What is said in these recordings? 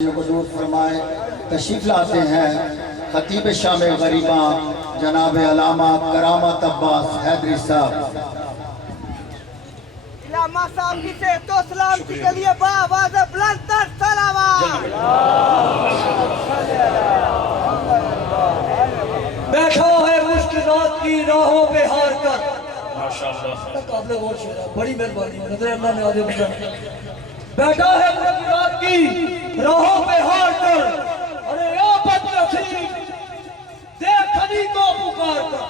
حضور فرمائے تشریف لاتے ہیں خطیب شام غریباں جناب علامہ کرامت عباس حیدری صاحب۔ علامہ صاحب کی صحت و سلامتی کے لیے بآواز بلند تر سلامات۔ بیٹھا ہے مشکلات کی راہوں پہ ہار کر قابل غور شعر ہے، بڑی مہربانی نظر اللہ نے آدھے بچا بیٹھا ہے مشکلات کی راہوں پہ ہار کر، ارے یا بد نصیب دیکھ ہنی کو پکار کر۔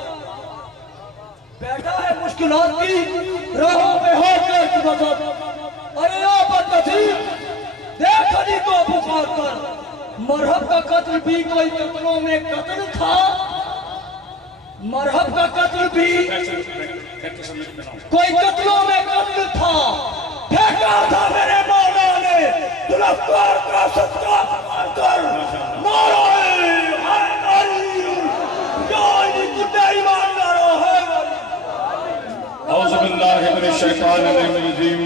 بیٹھا ہے مشکلات کی راہوں پہ ہار کر کی مذہب، ارے یا بد نصیب دیکھ ہنی کو پکار کر۔ مرحب کا قتل بھی کوئی قتلوں میں قتل تھا، مرحب کا قتل بھی کوئی قتلوں میں قتل تھا، پھینکا تھا میرے مولا نے طلبکار کا صدقہ مار کر۔ نعرہ حیدری یا علی کتے ایماندارو ہے۔ اعوذ باللہ من الشیطان الرجیم،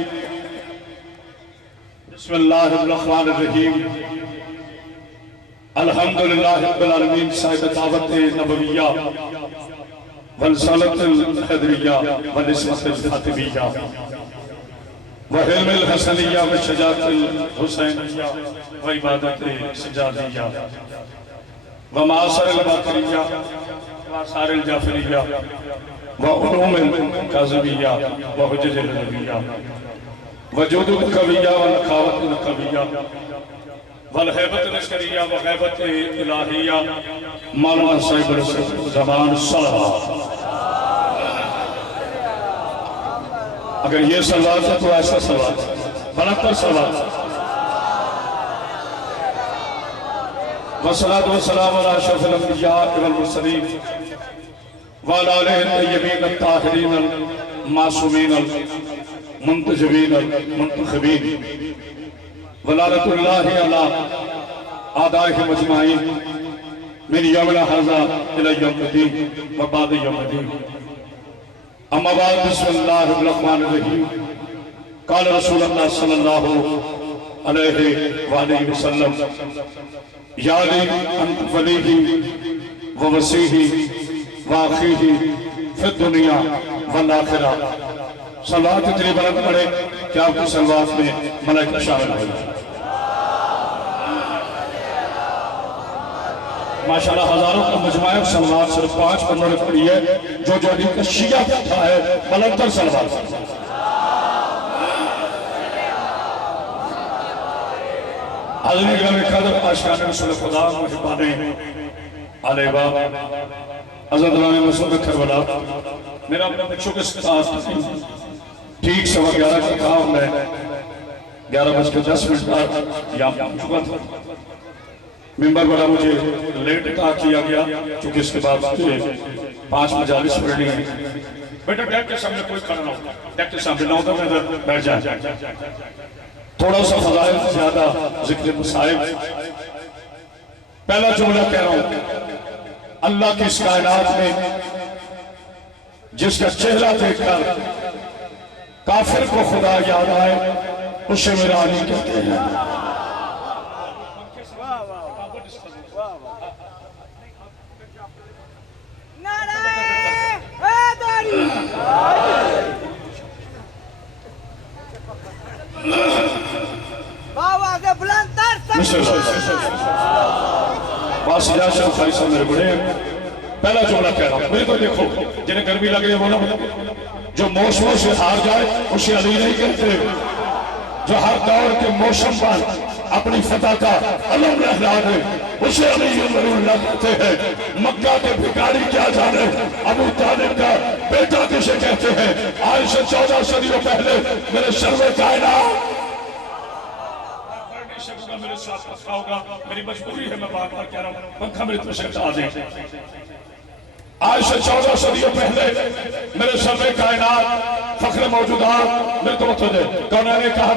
بسم اللہ الرحمن الرحیم۔ الحمدللہ رب العالمین صاحب دعوت نبویہ والرسالت الحیدریہ والعصمت الفاطمیہ وحلم الحسنیہ وشجاعت الحسینیہ وعبادت سجادیہ ومعاصر الباقریہ وآثار الجعفریہ وعلوم الکاظمیہ وحجج النبویہ وجود القویہ ونخاوت القویہ والحیبت لشکریہ وغیبت الہیہ مولانا صاحب رسول زمان صلوات۔ اگر یہ صلوات ہے تو ایسا صلوات، بلند پر صلوات۔ والصلاة والسلام علی اشرف الانبیاء والمرسلین وعلی آلہ الطیبین الطاہرین المعصومین المنتجبین المنتخبین ولعنت اللہ علی اعدائہم اجمعین من یوم ھذا الی یوم الدین وبعد یوم الدین۔ اما بعد، بسم اللہ الرحمن الرحیم۔ قال رسول اللہ صلی اللہ علیہ وآلہ وسلم یا علی انت ولیہ ووسیہ واخیہ فی الدنیا والآخرہ۔ صلوات اتنی بلند پڑھے کہ آپ کی صلوات میں ملائکہ شامل ہو جائے۔ ماشاءاللہ ہزاروں کا مجموعہ ہے، صلوات صرف 5 بندوں نے پڑھی ہے جو علی کا شیعہ پتھا ہے، بلند تر صلوات۔ حضرین گرامی قدر، عاشقان رسول خدا، محبان علیہ باب، حضرت علامہ مسعود کربلا، میرا اپنے بچوں کے ساتھ ٹھیک 11:15 کا کام میں 11:10 پر یہاں پہنچ چکا تھا۔ ممبر بڑا مجھے لیٹ عطا کیا گیا چونکہ اس کے بعد 5 مجالس پڑھنی ہیں۔ بیٹا ڈیک کے سامنے کوئی کھڑا نہ ہو، ڈیک کے سامنے نہ ہوتا میں ادھر بیٹھ جائیں۔ تھوڑا سا فضائل زیادہ ذکر مسائل۔ پہلا جملہ کہہ رہا ہوں، اللہ کی اس کائنات میں جس کا چہرہ دیکھ کر کافر کو خدا یاد آئے اسے میرا علی کہتے ہیں۔ نعرہ حیدری۔ بآواز بلند تر سلامات۔ باس اجاز شاہ خالی صاحب میرے بڑے ہیں۔ پہلا جملہ کہہ رہا ہوں، میرے تو دیکھو جنہیں گرمی لگ رہی ہے وہ نہ جو موسموں سے ہار جائے اسے علی نہیں کہتے، جو ہر دور کے موسم پر اپنی فتح کا علم لہرا دے اسے علی اللہ کہتے ہیں۔ مکہ کے بھکاری کیا جانے ابو طالب کا بیٹا کسے کہتے ہیں؟ آج سے 14 صدیوں پہلے میرے سرور کائنات میرے ساتھ پتھا ہوگا، میری مجبوری ہے میں بار بار کہہ رہا ہوں، پنکھا میری طرف سے ہٹا دیں۔ آج سے 14 صدیوں پہلے میرے سر کائنات فخر موجودات میرے تو متوجہ کونہ نے کہا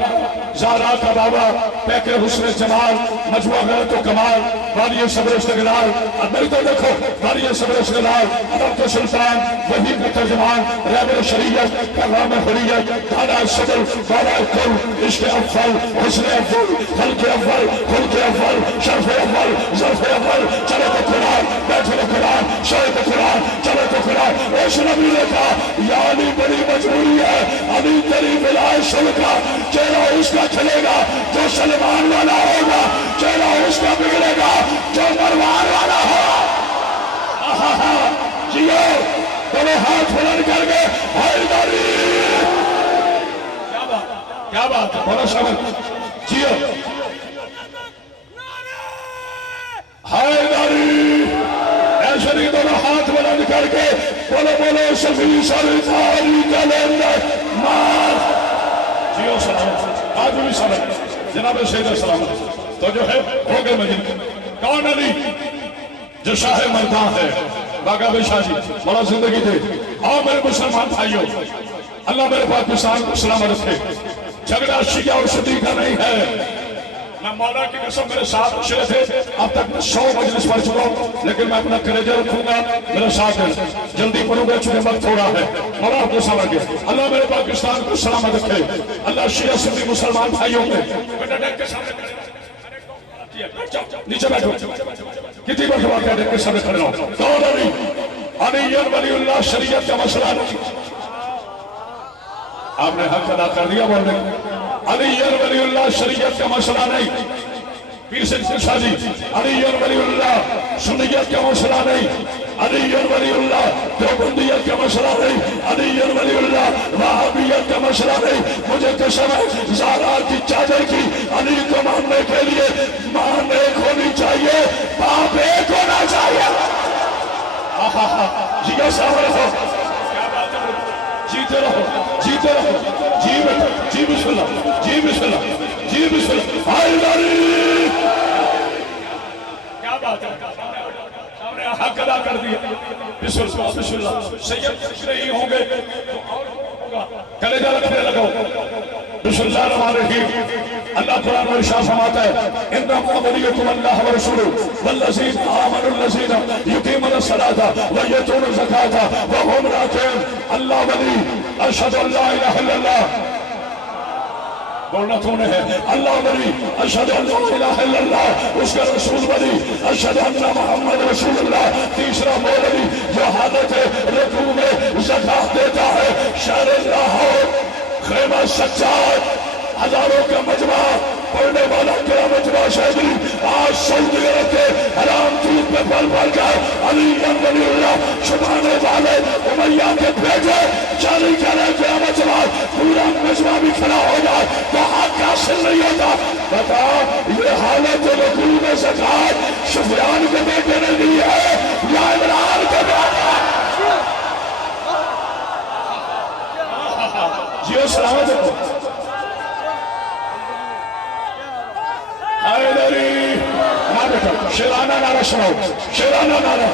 زارا کا بابا پیکر حسن جمال مجموعہ غیرت و کمال وادی صبر استقلال اب میرے تو دیکھو وادی صبر استقلال عرب کے سلطان وحی کا ترجمان رہبر شریعت پیغام حریت دانا صدر بالا کل عشق افضل حسن افضل خلق اول خلق اول شرف اول ظرف اول چلے تو قرآن بیٹھے تو قرآن شاید تو قرآن چلے تو قرآن اس نبی نے کہا یا علی بڑی مجبوری ہے علی تیری بلائے شل کا چہرہ اس کا چلے گا جو سلمان والا ہوگا چہرہ اس کا بگڑے گا جو مروان والا ہوگا جیو دونوں ہاتھ بلند کر کے حیدری کیا بات ہے بڑا شامل جیو حیدری ایسے نہیں دونوں ہاتھ بلند کر کے بولو بولو شفیع سرکاری کلندر مار جیو سلام آج بھی سلام جناب سید السلام تو جو ہے ہو گئے مجید کون علی جو شاہ مردان ہے باقا بے شاہ جی بڑا زندگی تھے آؤ میرے مسلمان بھائیوں اللہ میرے پاکستان کو سلامت رکھے جھگڑا شیعہ اور سنی کا نہیں ہے میں مولا کی قسم میرے ساتھ مشرے تھے اب تک 100 مجلس پڑھ چکا ہوں لیکن میں اپنا کریجہ رکھوں گا میرے ساتھ ہے جلدی پڑھوں گا چونکہ وقت تھوڑا ہے مولا آپ کو سمجھ گئے اللہ میرے پاکستان کو سلامت رکھے اللہ شیعہ سنی مسلمان بھائیوں کے بیٹا ڈیک کے سامنے نیچے بیٹھو کتنی مرتبہ کیا ڈیک کے سامنے کھڑے رہو کون علی ولی اللہ شریعت کا مسئلہ نہیں آپ نے حق ادا کر دیا بولنے علی ولی اللہ شریعت کا مسئلہ نہیں پیر سید شاہ جی علی ولی اللہ سنیت کا مسئلہ نہیں علی ولی اللہ دیوبندیت کا مسئلہ نہیں علی ولی اللہ وہابیت کا مسئلہ نہیں مجھے قسم ہے زہرا کی چادر کی علی کو ماننے کے لیے ماں ایک ہونی چاہیے باپ ایک ہونا چاہیے جی صاحب رہو جیتے رہو جیتے رہو جی بیٹا جی بسم اللہ جی بسم اللہ جی بسم اللہ حیدری کیا بات ہے ہم نے حق ادا کر دیا بسم اللہ بسم اللہ سید کچھ نہیں ہوں گے تو اور ہوگا کلیجہ رکھنے لگو بسم اللہ الرحمن الرحیم اللہ قرآن میں ارشاد فرماتا ہے انما ولیکم اللہ ورسولہ والذین آمنوا الذین یقیمون الصلاۃ ویؤتون الزکاۃ وهم راکعون اللہ ولی اشہد ان لا الہ الا اللہ بولنا تو نے ہے اللہ ولی اشہد ان لا الہ الا اللہ اس کا رسول ولی اشہد ان محمد رسول اللہ تیسرا مولوی جو حالت رکوع میں زکات دیتا ہے شہر لاہور خیمہ سجاد ہزاروں کا مجمع پڑھنے والا کیا مجمع شہدی آج سعودی عرب کے حرام دودھ میں پل پل کر علی ولی اللہ چھپانے والے امیہ کے بیٹے چالی کرے کیا مجمع پورا مجمع بھی کھڑا ہو جائے تو حق حاصل نہیں ہوتا بتا یہ حالت رکوع میں زکات سفیان کے بیٹے نے دی ہے یا عمران کے بیٹے جیو سلامت ہے حیدری ماں بیٹا شیرانہ نعرہ سناؤ شیرانہ نعرہ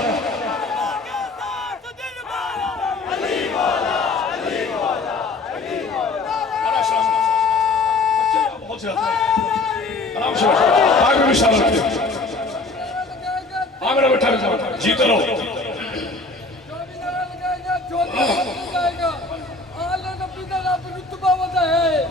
آرام سے آگے بھی سال رکھتے آگے بیٹھا جیتے رہو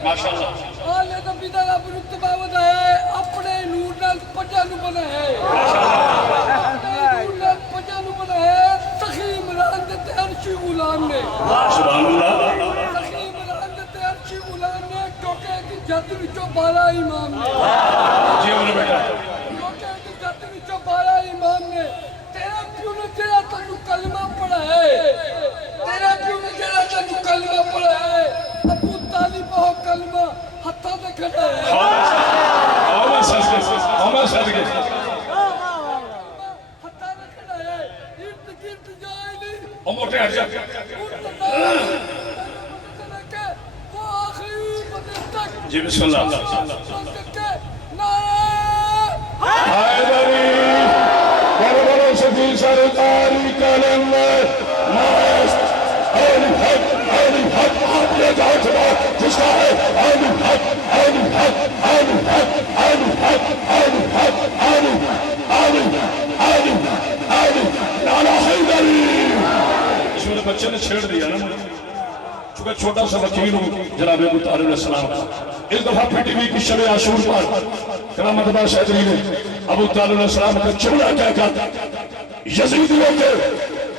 ماشاءاللہ آلے نبی دا رب رتبہ ودا ہے اپنے نور نال پجا نو بنا ہے اپنے نور نال پجا نو بنا ہے سخی عمران دے عرشی غلام نے سبحان اللہ سخی عمران دے عرشی غلام نے کیونکہ کہ جد وچوں 12 امام نے جی بولے بیٹا کیونکہ کہ جد وچوں 12 امام نے تیرا پیو نے تیرا تنو کلمہ پڑھا ہے تیرا پیو نے تیرا تنو کلمہ پڑھا ہے ابو طالب ہو کلمہ ہتھا دے کھڑا ہے آمد صدقے ہتھا دے کھڑا ہے ارد گرد جائے نہیں او موٹے ہٹ جا وہ آخری بدل تک جی بسم اللہ نعرہ حیدری بڑے بڑے سفی سرکاری کلندر اعتبار جس کا ہے آل الحق آل الحق آل الحق آل الحق آل الحق آل آل آل آل نعرہ حیدری. اس میں بچے نے چھیڑ دیا نا مجھے، چونکہ چھوٹا سا وکیل ہوں جناب ابو طالب علیہ السلام کا. اس دفعہ پی ٹی وی کی شب عاشور پر کرامت باز حیدری نے ابو طالب علیہ السلام کا جملہ کہہ کر یزیدیوں کے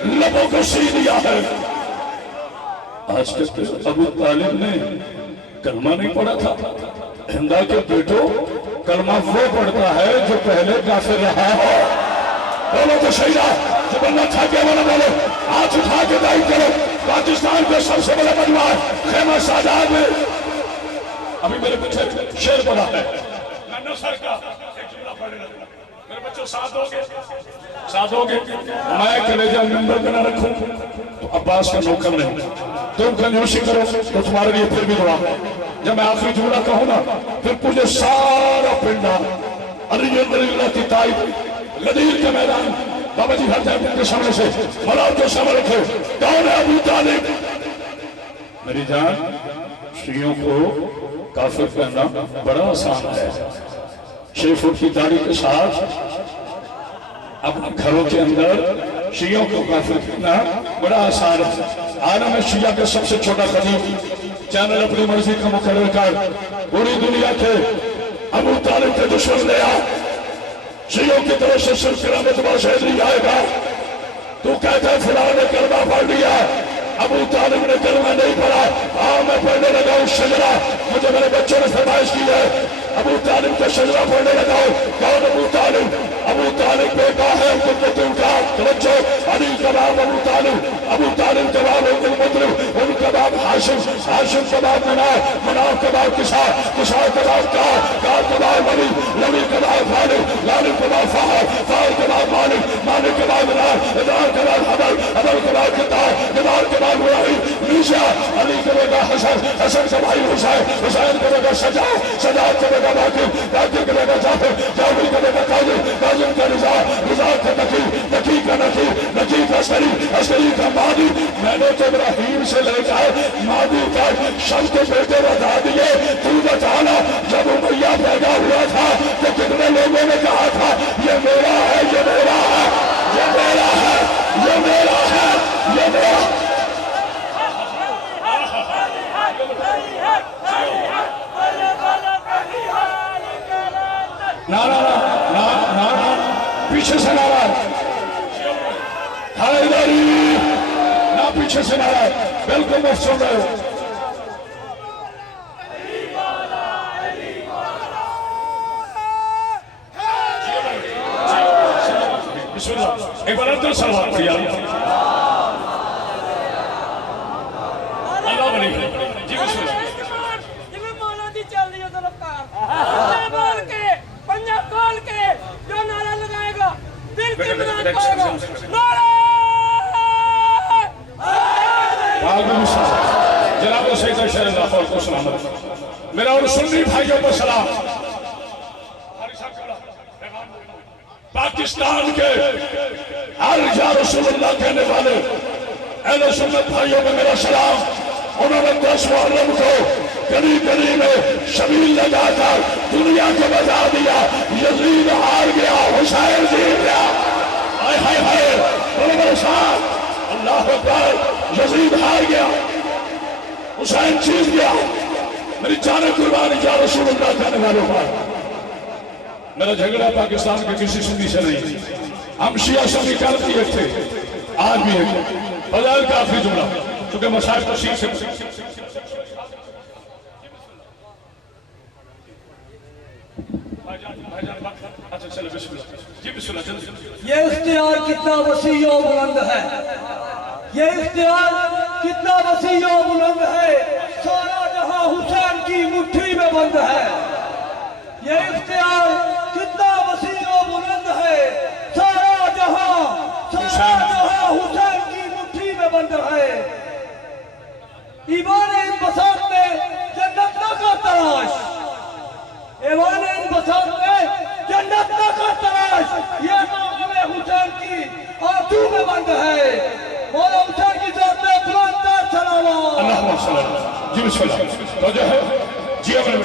لبوں کو سی دیا ہے. آج کے ابو طالب نے کلمہ نہیں پڑھا تھا. ہندا کے بیٹو کلمہ وہ پڑھتا ہے جو پہلے کافر رہا ہو. بولو تو شہیدہ جو بندہ تھا کہ وہ نہ بولو. ہاتھ اٹھا کے دائی کرو. پاکستان کے سب سے بڑا مجمع خیمہ سادات میں ابھی میرے پیچھے شعر پڑھا ہے. میں نصر کا ایک جملہ پڑھنے لگا. میرے بچوں ساتھ ہو گے میں کلیجہ ممبر پہ نہ رکھوں تو عباس کا نوکر نہیں. تم کنجوسی کرو تو تمہارے لیے پھر بھی دعا. جب میں آخری جملہ کہوں نا پھر مجھے سارا پنڈا علی اللہ کی تائید غدیر کے میدان بابا جی ہر جائے کے سامنے سے ملال کے سامنے رکھے. کون ہے ابو طالب؟ میری جان شیعوں کو کافر کہنا بڑا آسان ہے. 6 فٹ کی داڑھی کے ساتھ اپنے گھروں کے اندر شیعوں کو کافر کہنا بڑا آسان ہے. عالم شیعہ کے سب سے چھوٹا خطیب چینل اپنی مرضی کا مقرر کر پوری دنیا کے ابو طالب کے دشمن لے آ. شیعوں کی طرف سے صرف کرامت باز حیدری آئے گا. تو کہتا ہے فلاں نے کلمہ پڑھ لیا، ابو طالب نے کلمہ نہیں پڑھا. میں پڑھنے لگا ہوں شجرہ. مجھے میرے بچوں نے فرمائش کی ہے ابو طالب کا شجرہ پڑھنے لگا ہوں. کون ابو طالب؟ ابو طالب بیٹا ہے عبدالمطلب کا. توجہ، علی کا باپ ابو طالب، ابو طالب کا باپ عبدالمطلب، ان کا باپ ہاشم، ہاشم کا باپ مناف، مناف کا باپ کسا، کسا کا باپ کار کا باپ علی، علی کا باپ غالب، غالب کا باپ فہر، فہر کا باپ مالک، مالک کا باپ ادار کا باپ حبل، حبل کا باپ کتار، کتار کا باپ ابراہیم، میشا، علی کا بیٹا حسن، حسن کا بھائی حسین، حسین کا بیٹا شجاعت، شجاعت کا بیٹا باقر، باقر کا بیٹا جعفر، جعفر کا بیٹا قادر، قادر کا رضا، رضا کا نقی، نقی کا نقی، نقی کا عسکری، عسکری کا مادی. میں نے تو ابراہیم سے لے کر مادی تک شب کے بیٹے بتا دیے. تو بتانا جب امیہ پیدا ہوا تھا تو کتنے لوگوں نے کہا تھا یہ میرا ہے، یہ میرا ہے، یہ میرا ہے، یہ میرا ہے، یہ میرا ہے. پیچھے سے نعرہ حیدری، نہ پیچھے سے نعرہ. بالکل مفت سن رہے ہو. بسم اللہ. ایک بار اندر سلوات کیا اللہ بنی. جی بسم اللہ. مولا دی چل رہی ہے طرف بول کے پنجا کھول کے جو نعرہ لگائے گا دل کی مراد پائے گا. جناب سیدہ شہر اللہ کو سلامت. میرا اور سنی بھائیوں کو سلام. پاکستان کے ہر یا رسول اللہ کہنے والے اہل سنت بھائیوں میں میرا سلام. انہوں نے 10 محرم کو گلی گلی میں شبیل لگا کر دنیا کو بتا دیا یزید ہار گیا، حسین جیت گیا. ہائے ہائے ہائے بولو میرے ساتھ اللہ اکبر. یزید ہار گیا، حسین جیت گیا. میری جان قربانی یا رسول اللہ کہنے والوں پر. میرا جھگڑا پاکستان کے کسی سنی سے نہیں. ہم شیعہ سنی کرتی ایک تھے، آج بھی ایک. فضائل کا آخری جملہ چونکہ مسائل تفصیل سے یہ اختیار کتنا وسیع و بلند ہے، یہ اختیار کتنا وسیع و بلند ہے. سارا جہاں حسین کی مٹھی میں بند ہے. یہ اختیار کتنا وسیع و بلند ہے. سارا جہاں حسین کی مٹھی میں بند ہے. ایوان ان بساط میں جنت نہ کا تلاش، ایوان ان بساط میں جنت نہ کا تلاش. یہ موقع حسین کی آنکھوں میں بند ہے. مولا حسین کی ذات میں بلند تر سلام. اللہ جی بسم اللہ تو جو ہے جی اپنے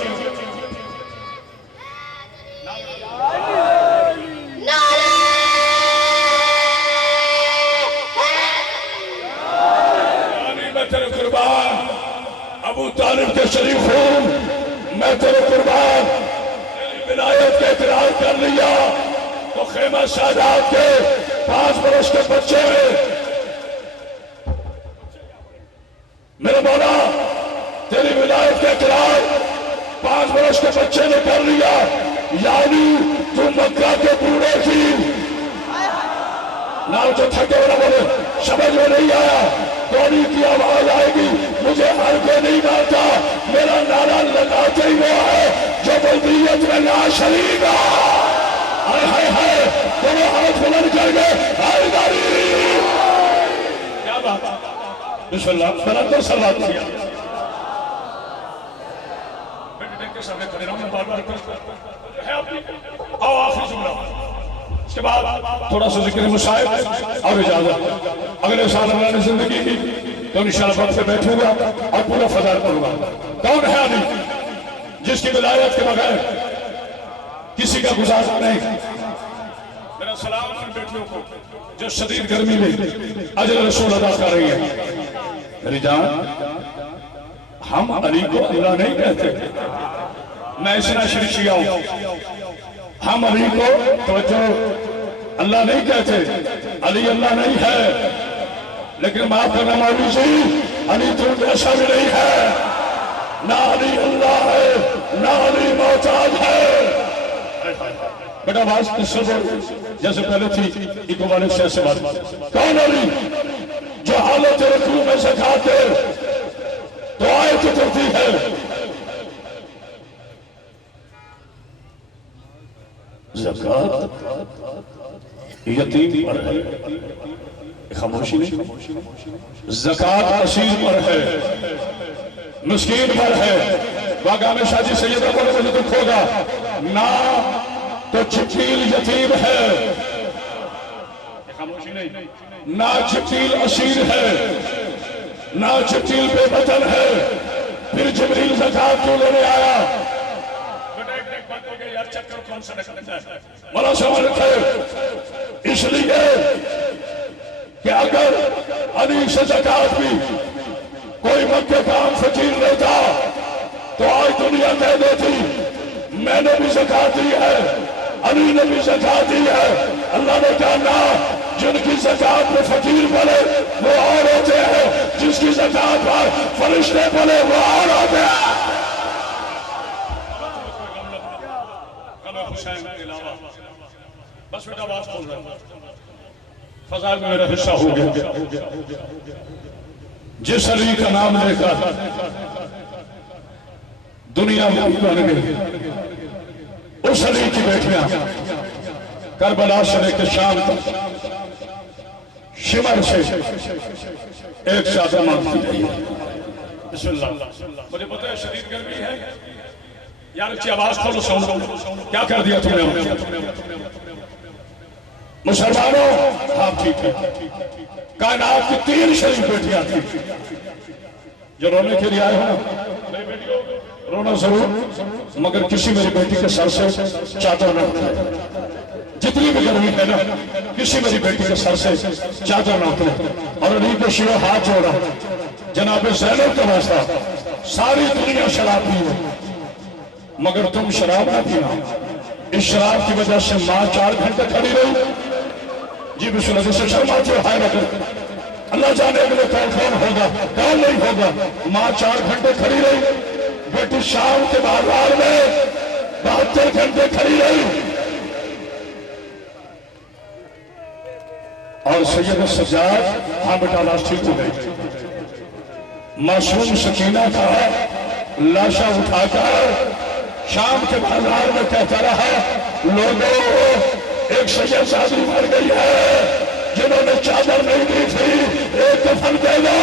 تیرے قربان ابو طالب کے شریف ہوں میں تیرے قربان تیری ولایت کا اقرار کر لیا تو خیمہ سادات کے 5 برس کے بچے میرے مولا تیری ولایت کا اقرار 5 برس کے بچے نے کر لیا یعنی تو مکہ کے بوڑھے کی نال جو تھکے ہونا بولے سمجھ میں نہیں آیا گولی کی آواز آئے گی مجھے ہر کے نہیں مارتا میرا نعرہ لگاتے ہی وہ ہے جو بلدیت میں لا شریک ہائے ہائے ہائے دونوں ہاتھ بلند کر گئے ہائے داری کیا بات بسم اللہ بلند صلوات کیا بیٹے ٹیک کے سامنے کھڑے رہا میں بار بار ہے اپنی آؤ آخری جملہ اس کے بعد تھوڑا سا ذکر مصائب اور اجازت اگلے سال اللہ نے زندگی کی تو انشاءاللہ وقت پہ بیٹھوں گا اور پورا فضائل کروں گا کون ہے علی جس کی ولایت کے بغیر کسی کا گزارا نہیں میرا سلام ان بیٹیوں کو جو شدید گرمی میں اجر رسول ادا کر رہی ہے میری جان ہم علی کو اللہ نہیں کہتے میں اسنا شریشیہ ہوں ہم علی کو توجہ اللہ نہیں کہتے علی اللہ نہیں ہے لیکن معاف کرنا مولوی جی علی تو جیسا بھی نہیں ہے نہ علی اللہ ہے نہ علی محتاج ہے بیٹا آواز اس سے جیسے پہلے تھی ایک والد سے ایسے بات کون علی جو حالت رکوع میں سے کھاتے دعائیں چترتی ہے زکاة یتیم پر ہے خاموشی نہیں زکاة اسیر پر ہے مسکین پر ہے واقعہ میں شاہ جی سیدہ بولے مجھے دکھ ہوگا نہ تو جبریل یتیم ہے خاموشی نہیں نہ جبریل اسیر ہے نہ جبریل بے وطن ہے پھر جبریل زکاة کیوں لینے آیا مولا سمجھتے ہیں اس لیے کہ اگر علی سے زکاة بھی کوئی مکہ کا عام فقیر لیتا تو آج دنیا کہہ دیتی میں نے بھی زکاة دی ہے علی نے بھی زکاة دی ہے اللہ نے کہا نا جن کی زکاة میں فقیر بنے وہ اور ہوتے ہیں جس کی زکاة پر فرشتے بنے وہ اور ہوتے ہیں بس بیٹا بات کھول رہا ہے فضائل میں میرا حصہ ہو گیا جس علی کا نام لے کر دنیا میں بن گئی اس علی کی بیٹیاں کربلا سے لے کے شام تک شمر سے ایک چادر مانگتی رہی بسم اللہ مجھے پتہ ہے شدید گرمی ہے یار اچھی آواز کھولو سنو کیا کر دیا تم نے مسلمانوں ہاں ٹھیک ہے کائنات کی 3 شریف بیٹیاں تھی جو رونے کے لیے آئے ہیں رونا ضرور مگر کسی میری بیٹی کے سر سے چادر نہ اٹھائے جتنی بھی گرمی ہے نا کسی میری بیٹی کے سر سے چادر نہ اٹھائے اور علی پہ شیعہ ہاتھ جوڑا جناب زینب کا واسطہ ساری دنیا شراب پی ہے مگر تم شراب نہ پینا اس شراب کی وجہ سے ماں 4 گھنٹے کھڑی رہی جی بسم اللہ سے شرماتے ہو ہائے رکھر اللہ جانے اگلے کون ہوگا کون نہیں ہوگا ماں 4 گھنٹے کھڑی رہی بیٹی شام کے بازار میں 72 گھنٹے کھڑی رہی اور سید سجاد ہاں بیٹا لاش ٹھیک ہو گئی معصوم سکینہ کا لاشا اٹھا کر شام کے بازار میں کہتا رہا لوگوں ایک سید شادی مر گئی ہے جنہوں نے چادر نہیں دی تھی ایک کفن دے دو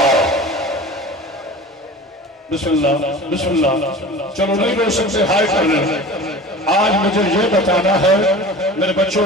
بسم اللہ چلو نہیں رو سکتے ہائے کر رہے آج مجھے یہ بتانا ہے میرے بچوں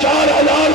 4000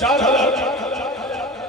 4000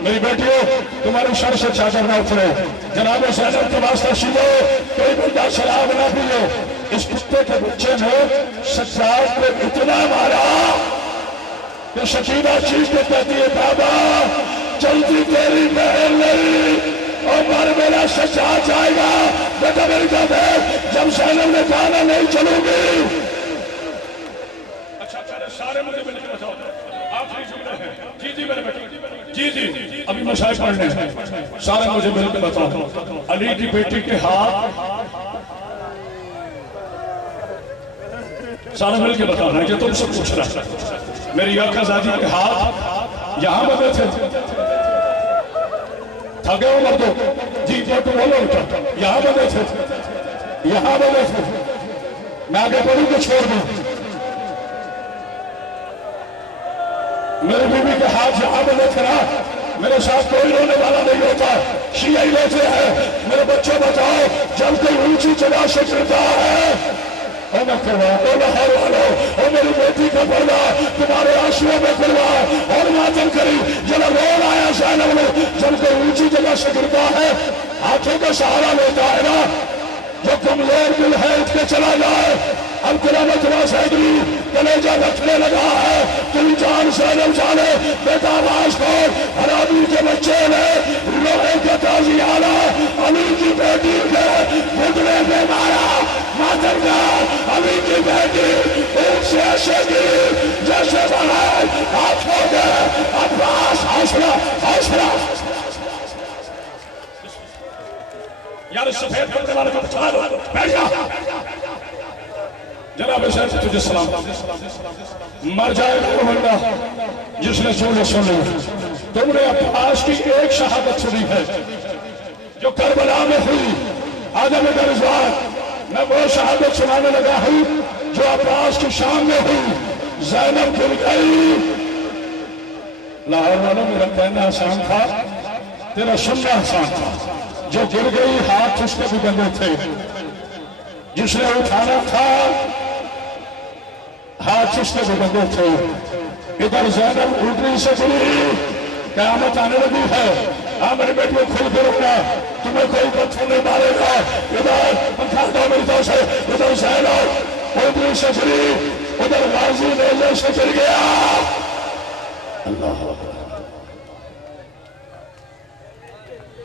میری بیٹیوں تمہاری سر سے چادر نہ اترے جناب زینب کے واسطہ شیلو کوئی بندہ شراب نہ پیو اس کتے کے بچے نے سجاد کو اتنا مارا کہ شکیبہ چیز کے کہتی ہے بابا جلدی تیری بہن نہیں عمر میرا سجاد جائے گا بیٹا میری بات ہے جب زینب نے کہا نا نہیں چلوں گی اچھا سارے مجھے مل کے بتاؤ آخری جملہ ہے جی جی میرے بیٹے جی ابھی مشاہد پڑھنے ہیں سارے مجھے مل کے بتاؤ علی کی بیٹی کے ہاتھ سارے مل کے بتانا ہے کہ تم سے پوچھ رہا میری آقا زادی کے ہاتھ یہاں بدے تھے تھا گئے ہو مردو جی تو بولو یہاں بدے تھے یہاں بدے تھے میں آگے پڑھوں کو چھوڑ دوں میرے بیوی کے ہاتھ یہاں بدے تھے نا میرے ساتھ کوئی رونے والا نہیں ہوتا شیعہ ہی روتے ہیں میرے بچوں بتاؤ جب کوئی اونچی جگہ سے گرتا ہے او مکروا او لاہور والو او میری بیٹی کا پردہ تمہارے آنسوؤں میں کروا اور ماتم کری جب رول آیا زینب نے جب کوئی اونچی جگہ سے گرتا ہے ہاتھوں کا سہارا لیتا ہے نا جو کمزور دل ہے اٹھ کے چلا جائے اب قرآن سیدری کلیجہ رکھنے لگا ہے تم جان زینب جانے بیٹا آواز کھول حرابی کے بچے نے لوہے کے تازیانہ علی کی بیٹی کے گھٹنے پہ مارا ماتم کا علی کی بیٹی ایک سے ایسے کی جیسے بنائے ہاتھ ہو گئے عباس حوصلہ حوصلہ یار سفید کرنے والے کو بچا دو بیٹھ جا جناب شیخ تجھے سلام مر جائے گا بندہ جس نے سنے سنے تم نے عباس کی ایک شہادت سنی ہے جو کربلا میں ہوئی آدم رضوان میں وہ شہادت سنانے لگا ہوں جو عباس کی شام میں ہوئی زینب گر گئی لاہور والوں میرا کہنا آسان تھا تیرا سننا آسان تھا جو گر گئی ہاتھ اس کے بھی بندے تھے جس نے اٹھانا تھا ہاتھ اس کے بھی بندے تھے ادھر زینب اٹھنے سے گری قیامت آنے لگی ہے ہاں میرے بیٹے کھل کے رکھنا تمہیں کوئی پتھر نہیں مارے گا ادھر پنکھا دو ملتوں سے ادھر زینب اٹھنے سے گری ادھر غازی نیزے سے گر گیا اللہ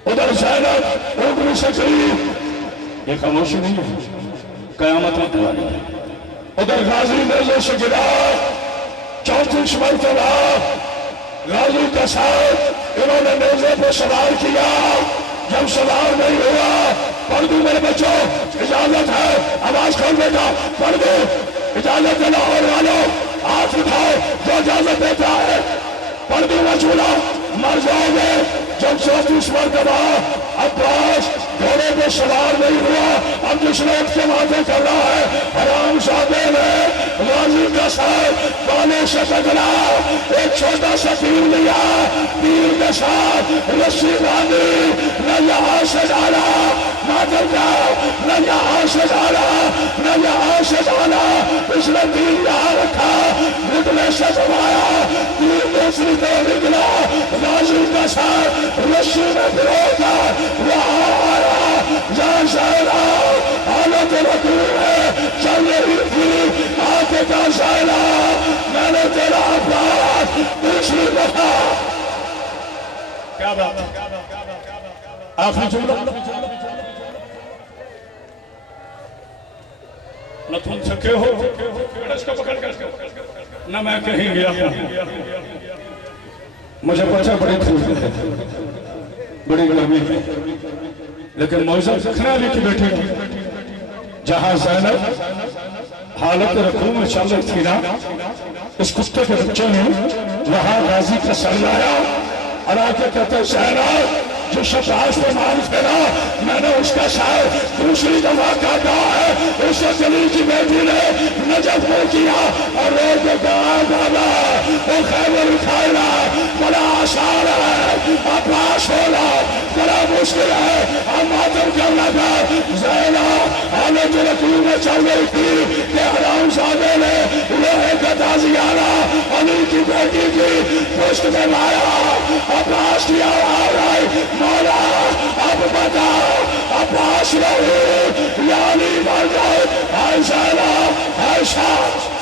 ادھر زینب اٹھنے سے گری یہ خاموشی نہیں ہے قیامت میں دواری ہے ادھر غازی نیزے سے گرا 34 مرتبہ غازی کا ساتھ انہوں نے نیزے پہ سوار کیا جب سوار نہیں ہوا پڑھ دوں میرے بچوں اجازت ہے آواز کھول بیٹا پڑھ دوں اجازت ہے لاہور والوں ہاتھ اٹھاؤ جو اجازت دیتا ہے پڑھ دوں مجھولا مر جاؤ گے جب 34 مرتبہ عباس گھوڑے پہ سوار نہیں ہوا اب جس نے اٹھ کے ماتھے کر رہا ہے حرام زادے نے غازی کا ساتھ بانے سے پکڑا ایک چھوٹا سا تیر لیا تیر کے ساتھ رسی باندھی نہ یہاں سے ڈالا ماتم کا نہ یہاں سے ڈالا نہ یہاں سے ڈالا اس نے تیر یہاں رکھا گھٹنے سے دبایا تیر دوسری طرف نکلا غازی کا ساتھ رسی میں پھروتا وہاں آیا جان شاہدہ حالت رکوع ہے چل رہی تھی آتے کا شاہدہ میں نے تیرا اپراد دوسری دفعہ کیا بات آخری جملہ نہ تم تھکے ہو اس کو پکڑ کر نہ میں کہیں گیا مجھے پچھا بڑی خوب ہے بڑی گرمی ہے لیکن موجزہ زخنا علی کی بیٹی کی جہاں زینب حالت رکوع میں چل رہی تھی نا اس کتے کے بچے نے وہاں غازی کا سر لایا اور آکے کہتے زینب جو شفاعت پہ معروف ہے نا میں نے اس کا سر دوسری دفعہ کاٹا ہے اس سے جلیل کی بیٹی نے نجف کو کیا اور روز کے کہا دادا وہ خیبر اٹھائینا بڑا آسان ہے عباس ہونا بڑا مشکل ہے ہم ماتم کرنا تھا زینب حالت رکوع میں چل رہی تھی کہ حرام زادے نے لوہے کا تازیانہ علی کی بیٹی کی پشت میں لایا عباس کی آواز آئی مولا اب بتا عباس رہے یعنی مر جائے اے زینب اے شاہ